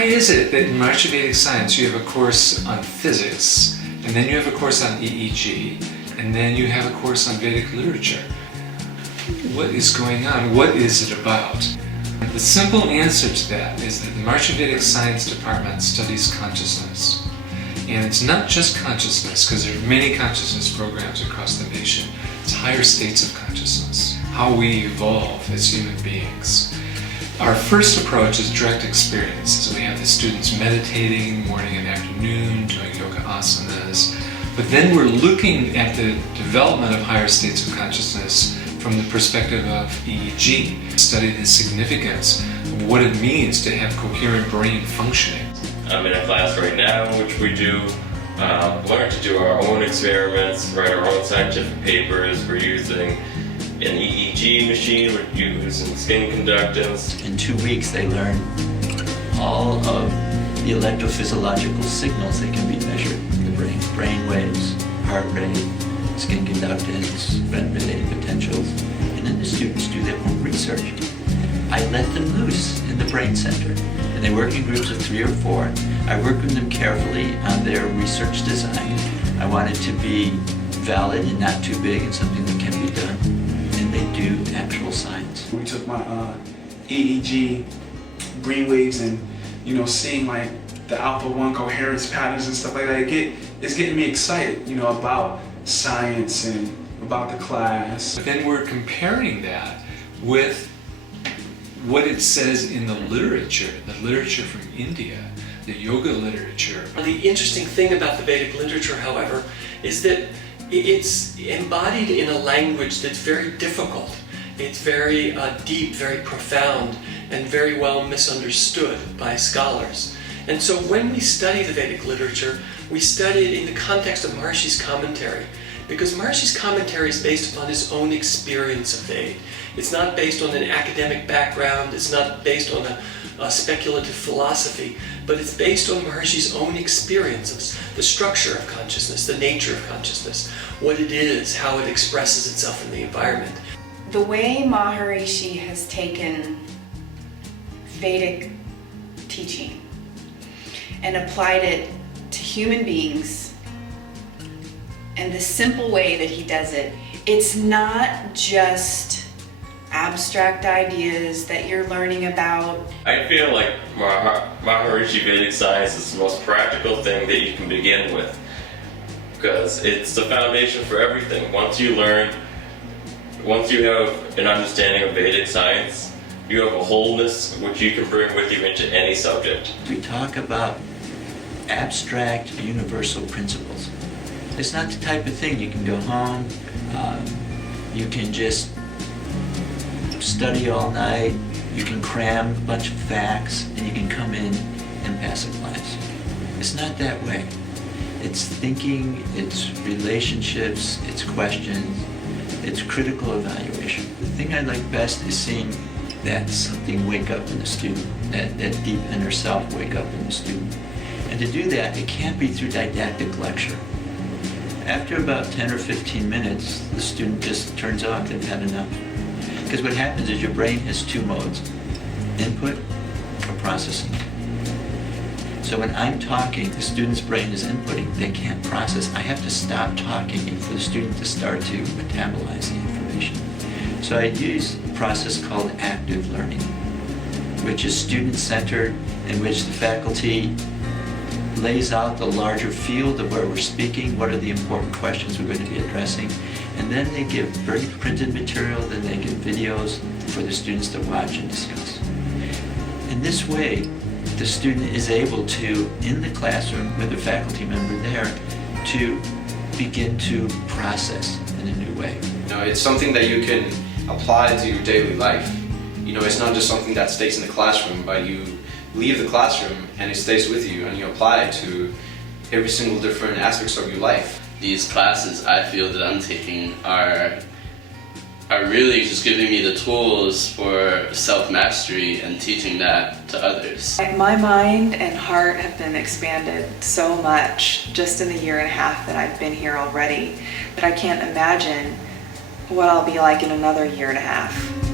Why is it that in Maharishi Vedic Science you have a course on physics, and then you have a course on EEG, and then you have a course on Vedic literature? What is going on? What is it about? The simple answer to that is that the Maharishi Vedic Science Department studies consciousness. And it's not just consciousness, because there are many consciousness programs across the nation. It's higher states of consciousness, how we evolve as human beings. Our first approach is direct experience. So we have the students meditating morning and afternoon, doing yoga asanas. But then we're looking at the development of higher states of consciousness from the perspective of EEG. Study the significance of what it means to have coherent brain functioning. I'm in a class right now which we do learn to do our own experiments, write our own scientific papers. We're using an EEG machine, we're using skin conductance. In 2 weeks they learn all of the electrophysiological signals that can be measured in the brain. Brain waves, heart rate, skin conductance, retin potentials, and then the students do their own research. I let them loose in the brain center, and they work in groups of 3 or 4. I work with them carefully on their research design. I want it to be valid and not too big and something that can be done, and they do actual science. We took my EEG brainwaves and seeing like the alpha-1 coherence patterns and stuff like that, it's getting me excited, about science and about the class. But then we're comparing that with what it says in the literature from India, the yoga literature. The interesting thing about the Vedic literature, however, is that it's embodied in a language that's very difficult. It's very deep, very profound, and very well misunderstood by scholars. And so when we study the Vedic literature, we study it in the context of Maharishi's commentary, because Maharishi's commentary is based upon his own experience of Veda. It's not based on an academic background, it's not based on a speculative philosophy, but it's based on Maharishi's own experiences, the structure of consciousness, the nature of consciousness, what it is, how it expresses itself in the environment. The way Maharishi has taken Vedic teaching and applied it to human beings, and the simple way that he does it, it's not just abstract ideas that you're learning about. I feel like Maharishi Vedic Science is the most practical thing that you can begin with, because it's the foundation for everything. Once you have an understanding of Vedic science, you have a wholeness which you can bring with you into any subject. We talk about abstract universal principles. It's not the type of thing you can go home, you can just study all night, you can cram a bunch of facts, and you can come in and pass a class. It's not that way. It's thinking, it's relationships, it's questions, it's critical evaluation. The thing I like best is seeing that something wake up in the student, that deep inner self wake up in the student. And to do that, it can't be through didactic lecture. After about 10 or 15 minutes, the student just turns off, they've had enough. Because what happens is your brain has 2 modes, input or processing. So when I'm talking, the student's brain is inputting, they can't process. I have to stop talking for the student to start to metabolize the information. So I use a process called active learning, which is student-centered, in which the faculty lays out the larger field of where we're speaking, what are the important questions we're going to be addressing, and then they give printed material, then they give videos for the students to watch and discuss. In this way, the student is able to, in the classroom with a faculty member there, to begin to process in a new way. It's something that you can apply to your daily life. It's not just something that stays in the classroom, but you leave the classroom and it stays with you and you apply it to every single different aspects of your life. These classes I feel that I'm taking are really just giving me the tools for self-mastery and teaching that to others. My mind and heart have been expanded so much just in the 1.5 years that I've been here already that I can't imagine what I'll be like in another 1.5 years.